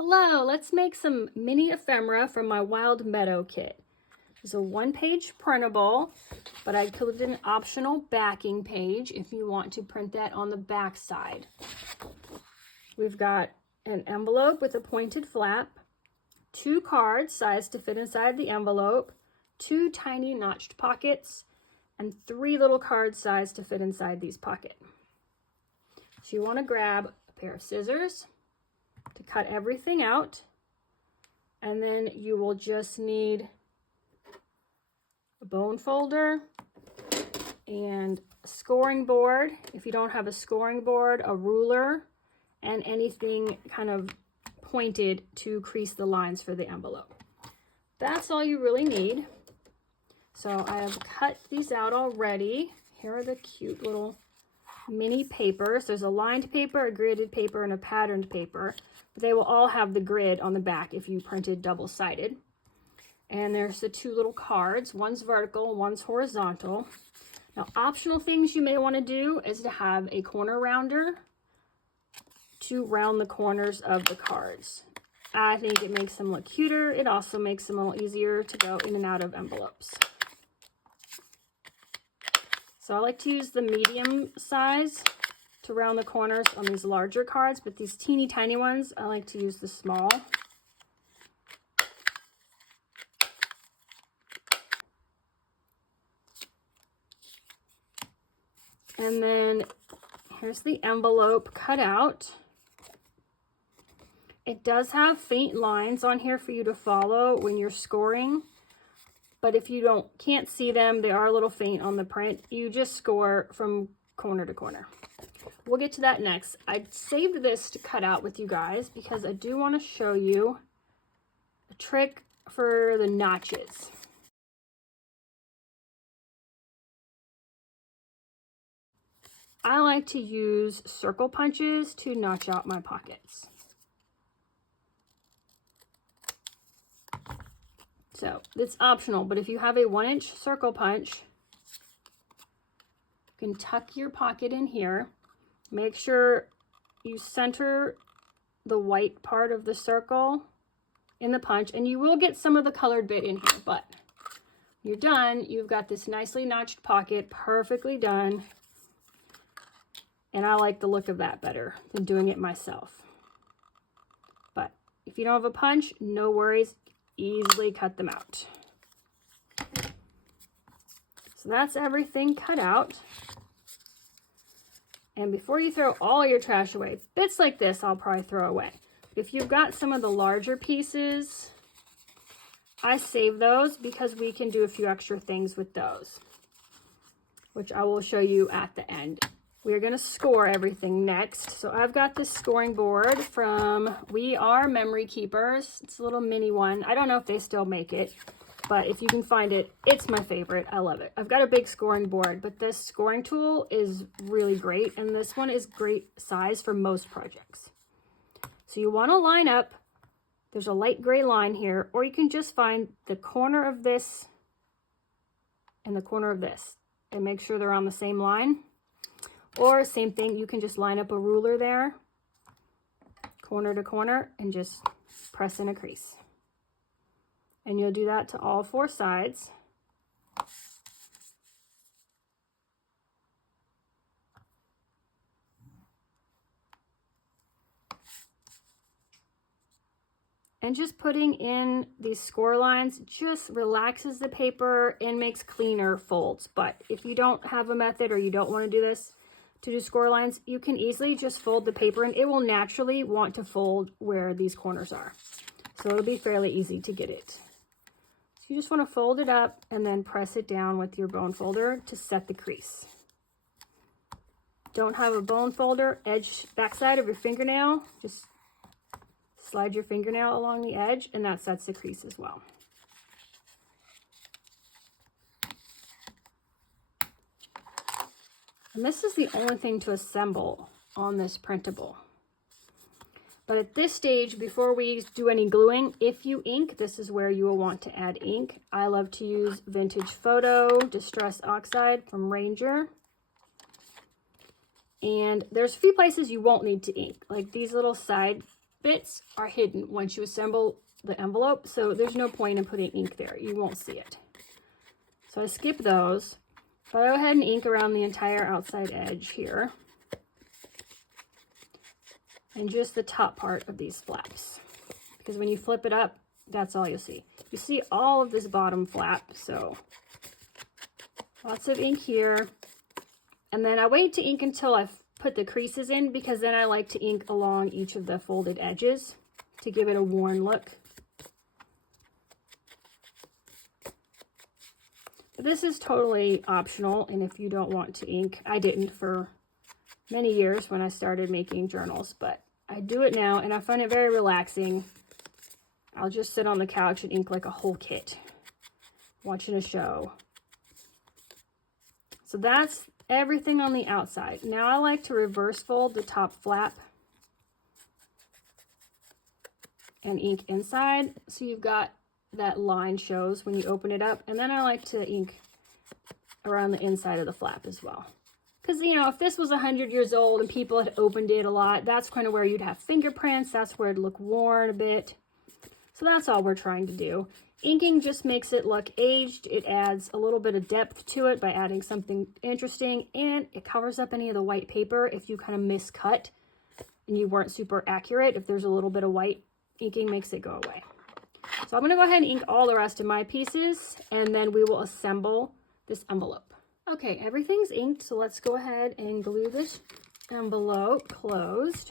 Hello, let's make some mini ephemera from my Wild Meadow kit. It's a one-page printable, but I included an optional backing page if you want to print that on the back side. We've got an envelope with a pointed flap, 2 cards sized to fit inside the envelope, 2 tiny notched pockets, and 3 little cards sized to fit inside these pockets. So you want to grab a pair of scissors to cut everything out, and then you will just need a bone folder and a scoring board. If you don't have a scoring board, a ruler, and anything kind of pointed to crease the lines for the envelope. That's all you really need. So I have cut these out already. Here are the cute little mini papers. There's a lined paper, a gridded paper, and a patterned paper. But they will all have the grid on the back if you printed double-sided. And there's the 2 little cards. One's vertical, one's horizontal. Now, optional things you may want to do is to have a corner rounder to round the corners of the cards. I think it makes them look cuter. It also makes them a little easier to go in and out of envelopes. So I like to use the medium size to round the corners on these larger cards, but these teeny tiny ones, I like to use the small. And then here's the envelope cut out. It does have faint lines on here for you to follow when you're scoring. But if you can't see them, they are a little faint on the print. You just score from corner to corner. We'll get to that next. I saved this to cut out with you guys because I do want to show you a trick for the notches. I like to use circle punches to notch out my pockets. So it's optional, but if you have a 1-inch circle punch, you can tuck your pocket in here. Make sure you center the white part of the circle in the punch, and you will get some of the colored bit in here, but when you're done, you've got this nicely notched pocket, perfectly done. And I like the look of that better than doing it myself. But if you don't have a punch, no worries. Easily cut them out. So that's everything cut out. And before you throw all your trash away, bits like this I'll probably throw away. If you've got some of the larger pieces, I save those because we can do a few extra things with those, which I will show you at the end. We're going to score everything next. So I've got this scoring board from We Are Memory Keepers. It's a little mini one. I don't know if they still make it, but if you can find it, it's my favorite. I love it. I've got a big scoring board, but this scoring tool is really great, and this one is great size for most projects. So you want to line up. There's a light gray line here, or you can just find the corner of this and the corner of this and make sure they're on the same line. Or same thing, you can just line up a ruler there, corner to corner, and just press in a crease. And you'll do that to all 4 sides. And just putting in these score lines just relaxes the paper and makes cleaner folds. But if you don't have a method or you don't want to do this, to do score lines, you can easily just fold the paper and it will naturally want to fold where these corners are. So it'll be fairly easy to get it. So you just want to fold it up and then press it down with your bone folder to set the crease. Don't have a bone folder, backside of your fingernail, just slide your fingernail along the edge and that sets the crease as well. And this is the only thing to assemble on this printable. But at this stage, before we do any gluing, if you ink, this is where you will want to add ink. I love to use Vintage Photo Distress Oxide from Ranger. And there's a few places you won't need to ink, like these little side bits are hidden once you assemble the envelope, so there's no point in putting ink there. You won't see it. So I skip those, but I go ahead and ink around the entire outside edge here. And just the top part of these flaps. Because when you flip it up, that's all you'll see. You see all of this bottom flap, so lots of ink here. And then I wait to ink until I've put the creases in, because then I like to ink along each of the folded edges to give it a worn look. But this is totally optional, and if you don't want to ink, I didn't for many years when I started making journals, but I do it now, and I find it very relaxing. I'll just sit on the couch and ink like a whole kit, watching a show. So that's everything on the outside. Now I like to reverse fold the top flap and ink inside, so you've got that line shows when you open it up. And then I like to ink around the inside of the flap as well. Because, you know, if this was 100 years old and people had opened it a lot, that's kind of where you'd have fingerprints. That's where it'd look worn a bit. So that's all we're trying to do. Inking just makes it look aged. It adds a little bit of depth to it by adding something interesting, and it covers up any of the white paper if you kind of miscut and you weren't super accurate. If there's a little bit of white, inking makes it go away. So I'm going to go ahead and ink all the rest of my pieces, and then we will assemble this envelope. Okay, everything's inked, so let's go ahead and glue this envelope closed.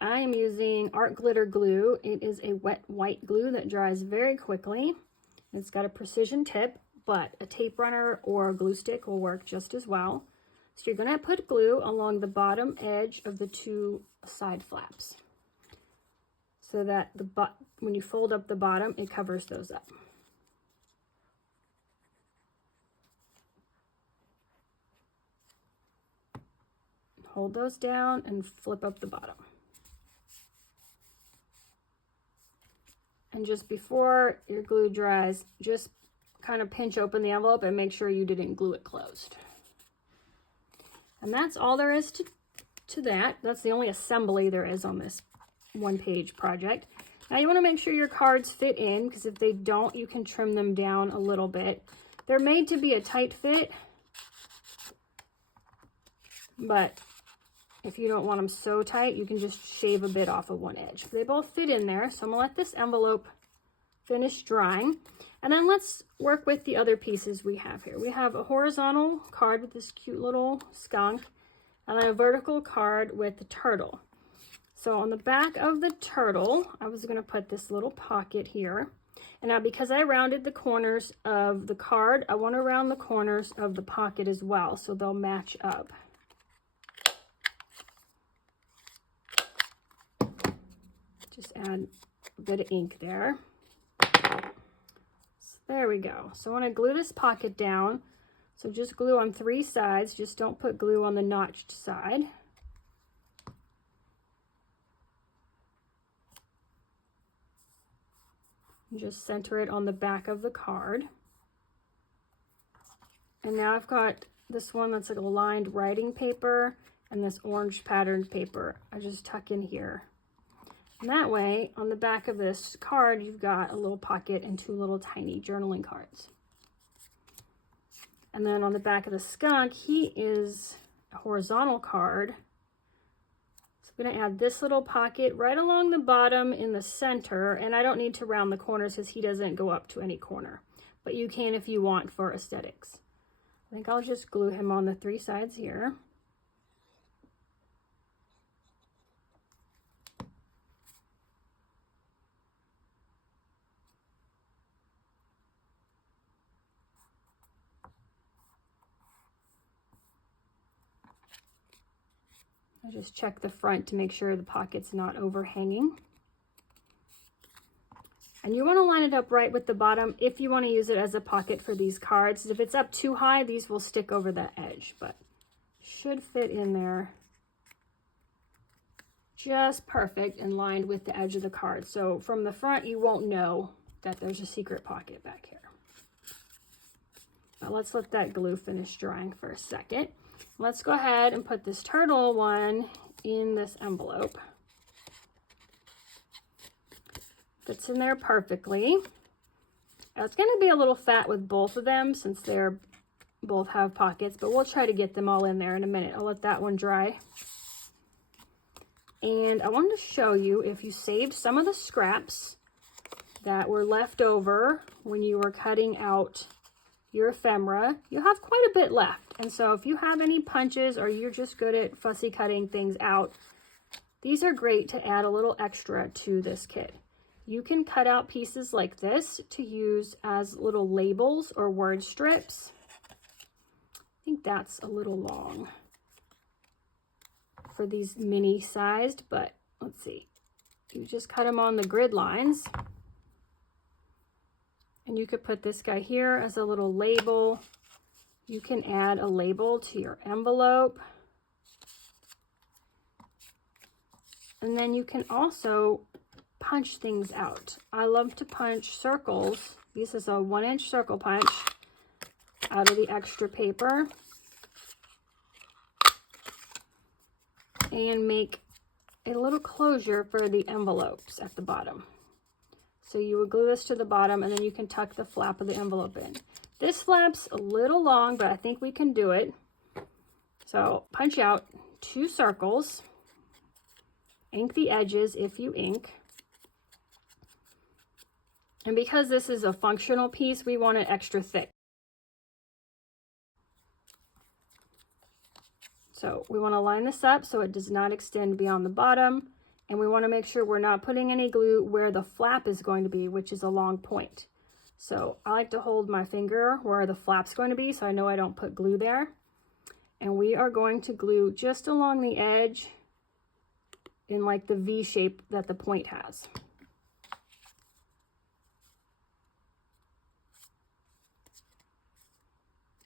I am using art glitter glue. It is a wet white glue that dries very quickly. It's got a precision tip, but a tape runner or a glue stick will work just as well. So you're going to put glue along the bottom edge of the two side flaps, so that when you fold up the bottom, it covers those up. Hold those down and flip up the bottom. And just before your glue dries, just kind of pinch open the envelope and make sure you didn't glue it closed. And that's all there is to that. That's the only assembly there is on this one-page project. Now you want to make sure your cards fit in, because if they don't, you can trim them down a little bit. They're made to be a tight fit, but if you don't want them so tight, you can just shave a bit off of one edge. They both fit in there, so I'm going to let this envelope finish drying. And then let's work with the other pieces we have here. We have a horizontal card with this cute little skunk, and then a vertical card with the turtle. So on the back of the turtle, I was going to put this little pocket here. And now because I rounded the corners of the card, I want to round the corners of the pocket as well, so they'll match up. Just add a bit of ink there. So there we go. So I want to glue this pocket down. So just glue on 3 sides. Just don't put glue on the notched side. And just center it on the back of the card. And now I've got this one that's like a lined writing paper and this orange patterned paper. I just tuck in here. And that way, on the back of this card, you've got a little pocket and 2 little tiny journaling cards. And then on the back of the skunk, he is a horizontal card. So I'm going to add this little pocket right along the bottom in the center. And I don't need to round the corners because he doesn't go up to any corner. But you can if you want for aesthetics. I think I'll just glue him on the 3 sides here. I just check the front to make sure the pocket's not overhanging. And you want to line it up right with the bottom if you want to use it as a pocket for these cards. If it's up too high, these will stick over the edge, but should fit in there just perfect and lined with the edge of the card. So from the front, you won't know that there's a secret pocket back here. Now let's let that glue finish drying for a second. Let's go ahead and put this turtle one in this envelope. Fits in there perfectly. It's going to be a little fat with both of them since they're both have pockets, but we'll try to get them all in there in a minute. I'll let that one dry. And I wanted to show you, if you saved some of the scraps that were left over when you were cutting out your ephemera, you have quite a bit left. And so if you have any punches or you're just good at fussy cutting things out, these are great to add a little extra to this kit. You can cut out pieces like this to use as little labels or word strips. I think that's a little long for these mini sized, but let's see. You just cut them on the grid lines. And you could put this guy here as a little label. You can add a label to your envelope. And then you can also punch things out. I love to punch circles. This is a 1-inch circle punch out of the extra paper. And make a little closure for the envelopes at the bottom. So you would glue this to the bottom and then you can tuck the flap of the envelope in. This flap's a little long, but I think we can do it. So punch out 2 circles. Ink the edges if you ink. And because this is a functional piece, we want it extra thick. So we want to line this up so it does not extend beyond the bottom. And we want to make sure we're not putting any glue where the flap is going to be, which is a long point. So I like to hold my finger where the flap's going to be so I know I don't put glue there. And we are going to glue just along the edge in like the V shape that the point has.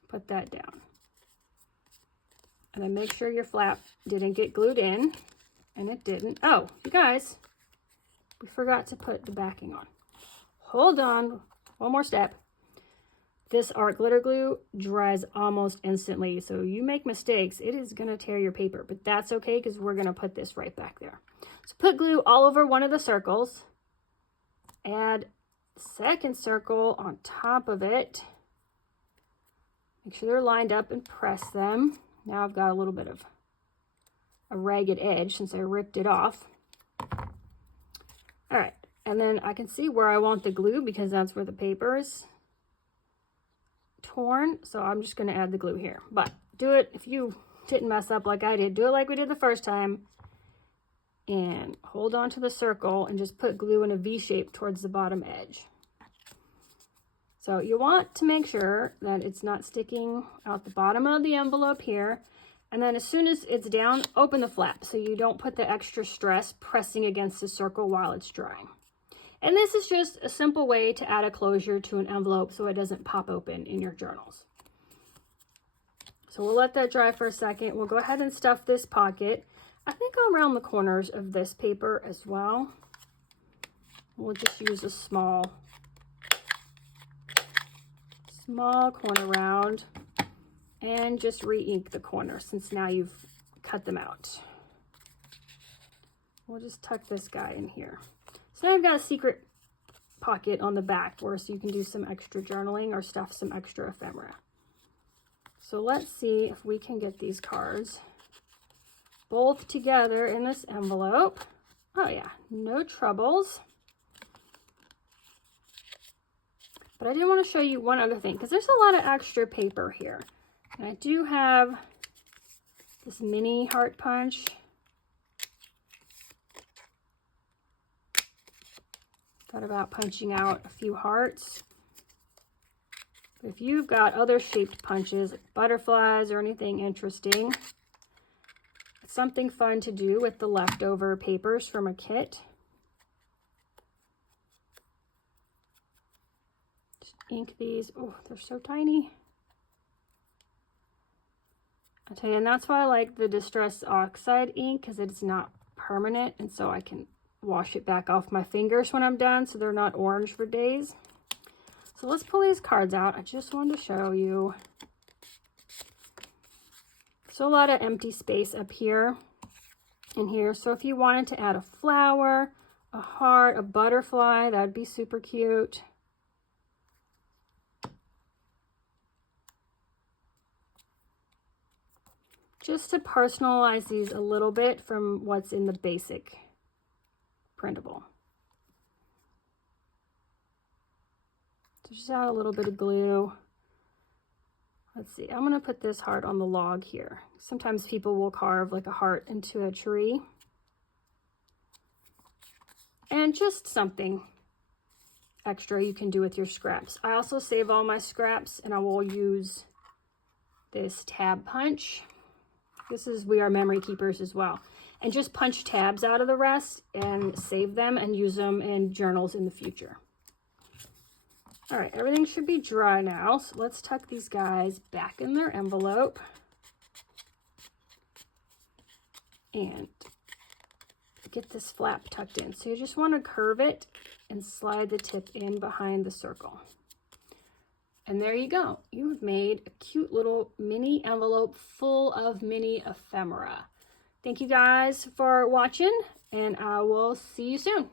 Put that down. And then make sure your flap didn't get glued in, and it didn't. Oh, you guys, we forgot to put the backing on. Hold on, one more step. This art glitter glue dries almost instantly, so you make mistakes, it is gonna tear your paper, but that's okay because we're gonna put this right back there. So put glue all over one of the circles, add the second circle on top of it. Make sure they're lined up and press them. Now I've got a little bit of a ragged edge since I ripped it off. All right, and then I can see where I want the glue because that's where the paper is torn. So I'm just gonna add the glue here. But do it, if you didn't mess up like I did, do it like we did the first time. And hold on to the circle and just put glue in a V shape towards the bottom edge. So you want to make sure that it's not sticking out the bottom of the envelope here. And then as soon as it's down, open the flap so you don't put the extra stress pressing against the circle while it's drying. And this is just a simple way to add a closure to an envelope so it doesn't pop open in your journals. So we'll let that dry for a second. We'll go ahead and stuff this pocket. I think I'll round the corners of this paper as well. We'll just use a small corner round and just re-ink the corners since now you've cut them out. We'll just tuck this guy in here. So now I've got a secret pocket on the back where so you can do some extra journaling or stuff some extra ephemera. So let's see if we can get these cards both together in this envelope. Oh yeah, no troubles. But I did want to show you one other thing because there's a lot of extra paper here. And I do have this mini heart punch. Thought about punching out a few hearts. But if you've got other shaped punches, like butterflies or anything interesting, it's something fun to do with the leftover papers from a kit. Ink these. Oh, they're so tiny. I tell you, and that's why I like the Distress Oxide ink because it's not permanent, and so I can wash it back off my fingers when I'm done so they're not orange for days. So let's pull these cards out. I just wanted to show you. So a lot of empty space up here and here. So if you wanted to add a flower a heart, a butterfly, that would be super cute. Just to personalize these a little bit from what's in the basic printable. So just add a little bit of glue. Let's see, I'm going to put this heart on the log here. Sometimes people will carve like a heart into a tree. And just something extra you can do with your scraps. I also save all my scraps, and I will use this tab punch. We are memory keepers as well. And just punch tabs out of the rest and save them and use them in journals in the future. All right, everything should be dry now. So let's tuck these guys back in their envelope. And get this flap tucked in. So you just want to curve it and slide the tip in behind the circle. And there you go. You have made a cute little mini envelope full of mini ephemera. Thank you guys for watching, and I will see you soon.